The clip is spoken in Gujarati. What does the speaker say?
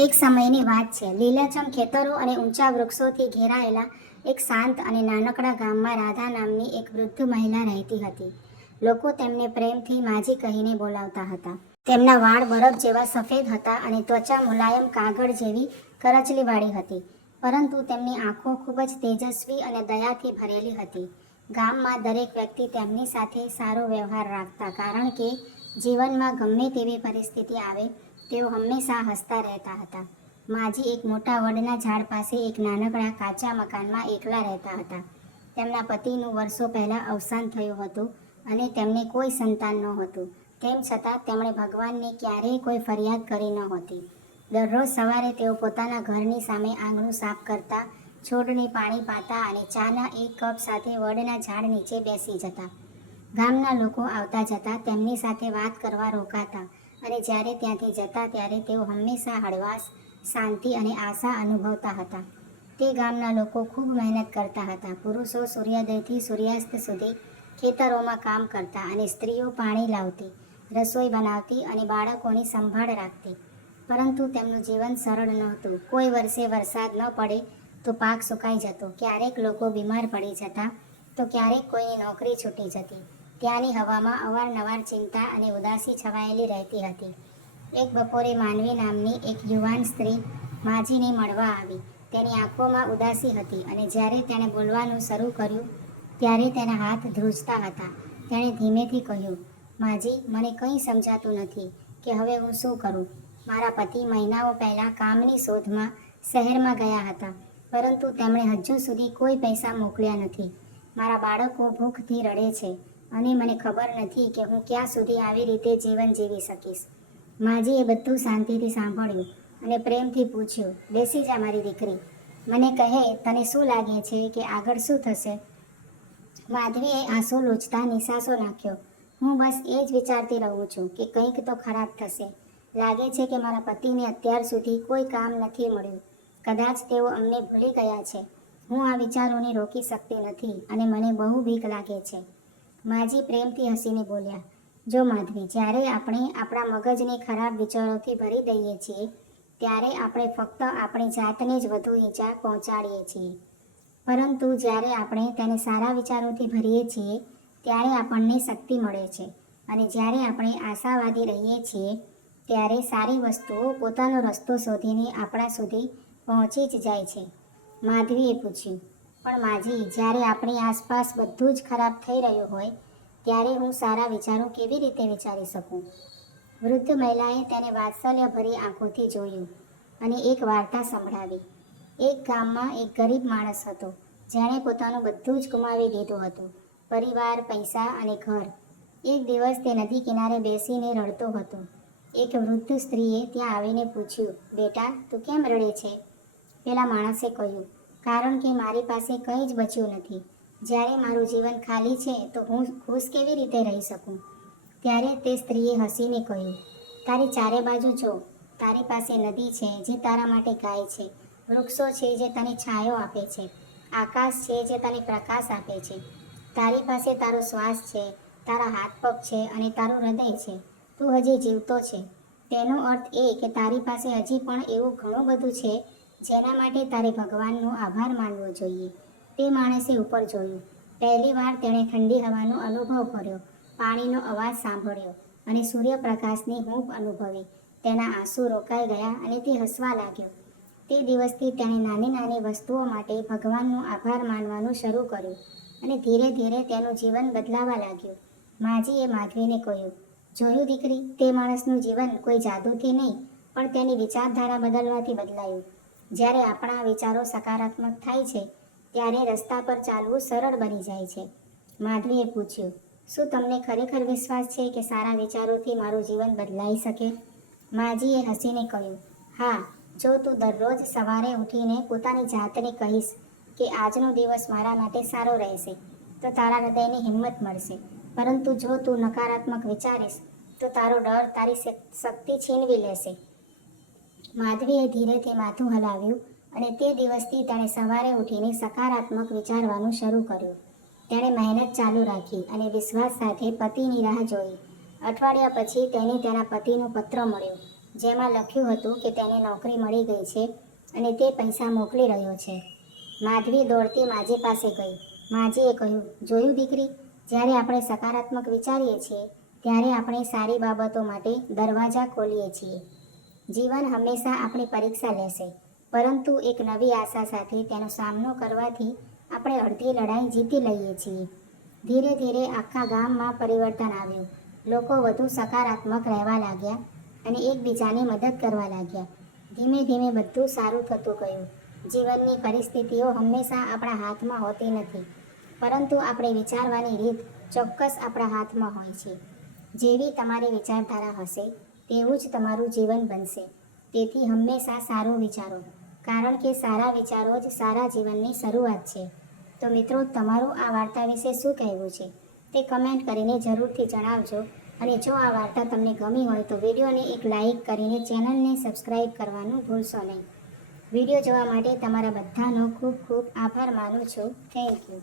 એક સમયની વાત છે. લીલાછમ ખેતરો અને ઊંચા વૃક્ષોથી ઘેરાયેલા એક શાંત અને નાનકડા ગામમાં રાધા નામની એક વૃદ્ધ મહિલા રહેતી હતી. લોકો તેમને પ્રેમથી માજી કહીને બોલાવતા હતા. તેમના વાળ બરફ જેવા સફેદ હતા અને ત્વચા મુલાયમ કાગળ જેવી કરચલીવાળી હતી. પરંતુ તેમની આંખો ખૂબ જ તેજસ્વી અને દયાથી ભરેલી હતી. ગામમાં દરેક વ્યક્તિ તેમની સાથે સારો વ્યવહાર રાખતા, કારણ કે જીવનમાં ગમે તેવી પરિસ્થિતિ આવે તેઓ હંમેશા હસતા રહેતા હતા. માજી એક મોટા વડના ઝાડ પાસે એક નાનકડા કાચા મકાનમાં એકલા રહેતા હતા. તેમના પતિનું વર્ષો પહેલાં અવસાન થયું હતું અને તેમને કોઈ સંતાન નહોતું. તેમ છતાં તેમણે ભગવાનને ક્યારેય કોઈ ફરિયાદ કરી નહોતી. દરરોજ સવારે તેઓ પોતાના ઘરની સામે આંગણું સાફ કરતા, છોડને પાણી પાતા અને ચાના એક કપ સાથે વડના ઝાડ નીચે બેસી જતા. ગામના લોકો આવતા જતા તેમની સાથે વાત કરવા રોકાતા અને જ્યારે ત્યાંથી જતા ત્યારે તેઓ હંમેશા હળવાશ, શાંતિ અને આશા અનુભવતા હતા. તે ગામના લોકો ખૂબ મહેનત કરતા હતા. પુરુષો સૂર્યોદયથી સૂર્યાસ્ત સુધી ખેતરોમાં કામ કરતા અને સ્ત્રીઓ પાણી લાવતી, રસોઈ બનાવતી અને બાળકોની સંભાળ રાખતી. પરંતુ તેમનું જીવન સરળ નહોતું. કોઈ વર્ષે વરસાદ ન પડે તો પાક સુકાઈ જતો, ક્યારેક લોકો બીમાર પડી જતા, તો ક્યારેક કોઈની નોકરી છૂટી જતી. ત્યાંની હવામાં અવારનવાર ચિંતા અને ઉદાસી છવાયેલી રહેતી હતી. એક બપોરે માનવી નામની એક યુવાન સ્ત્રી માજીને મળવા આવી. તેની આંખોમાં ઉદાસી હતી અને જ્યારે તેણે બોલવાનું શરૂ કર્યું ત્યારે તેના હાથ ધ્રુજતા હતા. તેણે ધીમેથી કહ્યું, "માજી, મને કંઈ સમજાતું નથી કે હવે હું શું કરું. મારા પતિ મહિનાઓ પહેલાં કામની શોધમાં શહેરમાં ગયા હતા, પરંતુ તેમણે હજુ સુધી કોઈ પૈસા મોકલ્યા નથી. મારા બાળકો ભૂખથી રડે છે અને મને ખબર નથી કે હું ક્યાં સુધી આવી રીતે જીવન જીવી શકીશ." માજીએ બધું શાંતિથી સાંભળ્યું અને પ્રેમથી પૂછ્યું, "બેસી જા મારી દીકરી. મને કહે, તને શું લાગે છે કે આગળ શું થશે?" માધવીએ આંસુ લૂછતા નિસાસો નાખ્યો, "હું બસ એ જ વિચારતી રહું છું કે કંઈક તો ખરાબ થશે. લાગે છે કે મારા પતિને અત્યાર સુધી કોઈ કામ નથી મળ્યું. કદાચ તેઓ અમને ભૂલી ગયા છે. હું આ વિચારોને રોકી શકતી નથી અને મને બહુ બીક લાગે છે." માજી પ્રેમથી હસીને બોલ્યા, "જો માધવી, જ્યારે આપણે આપણા મગજને ખરાબ વિચારોથી ભરી દઈએ છીએ ત્યારે આપણે ફક્ત આપણી જાતને જ વધુ ઈજા પહોંચાડીએ છીએ. પરંતુ જ્યારે આપણે તેને સારા વિચારોથી ભરીએ છીએ ત્યારે આપણને શક્તિ મળે છે અને જ્યારે આપણે આશાવાદી રહીએ છીએ ત્યારે સારી વસ્તુઓ પોતાનો રસ્તો શોધીને આપણા સુધી પહોંચી જ જાય છે." માધવીએ પૂછ્યું, "પણ માજી, જ્યારે આપણી આસપાસ બધું જ ખરાબ થઈ રહ્યું હોય ત્યારે હું સારા વિચારો કેવી રીતે વિચારી શકું?" વૃદ્ધ મહિલાએ તેને વાત્સલ્યભરી આંખોથી જોયું અને એક વાર્તા સંભળાવી. એક ગામમાં એક ગરીબ માણસ હતો, જેણે પોતાનું બધું જ ગુમાવી દીધું હતું, પરિવાર, પૈસા અને ઘર. એક દિવસ તે નદી કિનારે બેસીને રડતો હતો. એક વૃદ્ધ સ્ત્રીએ ત્યાં આવીને પૂછ્યું, "બેટા, તું કેમ રડે છે?" પેલા માણસે કહ્યું, "કારણ કે મારી પાસે કંઈ જ બચ્યું નથી. જ્યારે મારું જીવન ખાલી છે તો હું ખુશ કેવી રીતે રહી શકું?" ત્યારે તે સ્ત્રીએ હસીને કહ્યું, "તારી ચારે બાજુ જો. તારી પાસે નદી છે જે તારા માટે ગાય છે, વૃક્ષો છે જે તને છાંયો આપે છે, આકાશ છે જે તને પ્રકાશ આપે છે. તારી પાસે તારો શ્વાસ છે, તારા હાથ પગ છે અને તારું હૃદય છે. તું હજી જીવતો છે. તેનો અર્થ એ કે તારી પાસે હજી પણ એવું ઘણું બધું છે જેના માટે તારે ભગવાનનો આભાર માનવો જોઈએ." તે માણસે ઉપર જોયું. પહેલીવાર તેણે ઠંડી હવાનો અનુભવ કર્યો, પાણીનો અવાજ સાંભળ્યો અને સૂર્યપ્રકાશની હૂંફ અનુભવી. તેના આંસુ રોકાઈ ગયા અને તે હસવા લાગ્યો. તે દિવસથી તેણે નાની નાની વસ્તુઓ માટે ભગવાનનો આભાર માનવાનું શરૂ કર્યું અને ધીરે ધીરે તેનું જીવન બદલાવા લાગ્યું. માજીએ માધવીને કહ્યું, "જોયું દીકરી, તે માણસનું જીવન કોઈ જાદુથી નહીં પણ તેની વિચારધારા બદલવાથી બદલાયું." જ્યારે આપણા વિચારો સકારાત્મક થાય છે ત્યારે રસ્તા પર ચાલવું સરળ બની જાય છે. માધવીએ પૂછ્યું, "શું તમને ખરેખર વિશ્વાસ છે કે સારા વિચારોથી મારું જીવન બદલાઈ શકે?" માજીએ હસીને કહ્યું, "હા, જો તું દરરોજ સવારે ઉઠીને પોતાની જાતને કહીશ કે આજનો દિવસ મારા માટે સારો રહેશે, તો તારા હૃદયને હિંમત મળશે. પરંતુ જો તું નકારાત્મક વિચારીશ તો તારો ડર તારી શક્તિ છીનવી લેશે." માધવીએ ધીરેથી માથું હલાવ્યું અને તે દિવસથી તેણે સવારે ઉઠીને સકારાત્મક વિચારવાનું શરૂ કર્યું. તેણે મહેનત ચાલુ રાખી અને વિશ્વાસ સાથે પતિની રાહ જોઈ. અઠવાડિયા પછી તેને તેના પતિનો પત્ર મળ્યો. જેમાં લખ્યું હતું કે તેને નોકરી મળી ગઈ છે અને તે પૈસા મોકલી રહ્યો છે. માધવી દોડતી માજી પાસે ગઈ. માજીએ કહ્યું, જોયું દીકરી, જ્યારે આપણે સકારાત્મક વિચારીએ છીએ ત્યારે આપણે સારી બાબતો માટે દરવાજા ખોલીએ છીએ. જીવન હંમેશા આપણી પરીક્ષા લેશે, પરંતુ એક નવી આશા સાથે તેનો સામનો કરવાથી આપણે અડધી લડાઈ જીતી લઈએ છીએ. ધીરે ધીરે આખા ગામમાં પરિવર્તન આવ્યું. લોકો વધુ સકારાત્મક રહેવા લાગ્યા અને એકબીજાની મદદ કરવા લાગ્યા. ધીમે ધીમે બધું સારું થતું ગયું. જીવનની પરિસ્થિતિઓ હંમેશા આપણા હાથમાં હોતી નથી, પરંતુ આપણે વિચારવાની રીત ચોક્કસ આપણા હાથમાં હોય છે. જેવી તમારી વિચારધારા હશે તેવું જ તમારું જીવન બનશે. તેથી હંમેશા સારું વિચારો, કારણ કે સારા વિચારો જ સારા જીવનની શરૂઆત છે. તો મિત્રો, તમારું આ વાર્તા વિશે શું કહેવું છે તે કમેન્ટ કરીને જરૂરથી જણાવજો. અને જો આ વાર્તા તમને ગમી હોય તો વિડીયોને એક લાઈક કરીને ચેનલને સબસ્ક્રાઈબ કરવાનું ભૂલશો નહીં. વિડીયો જોવા માટે તમારા બધાનો ખૂબ ખૂબ આભાર માનું છું. Thank you.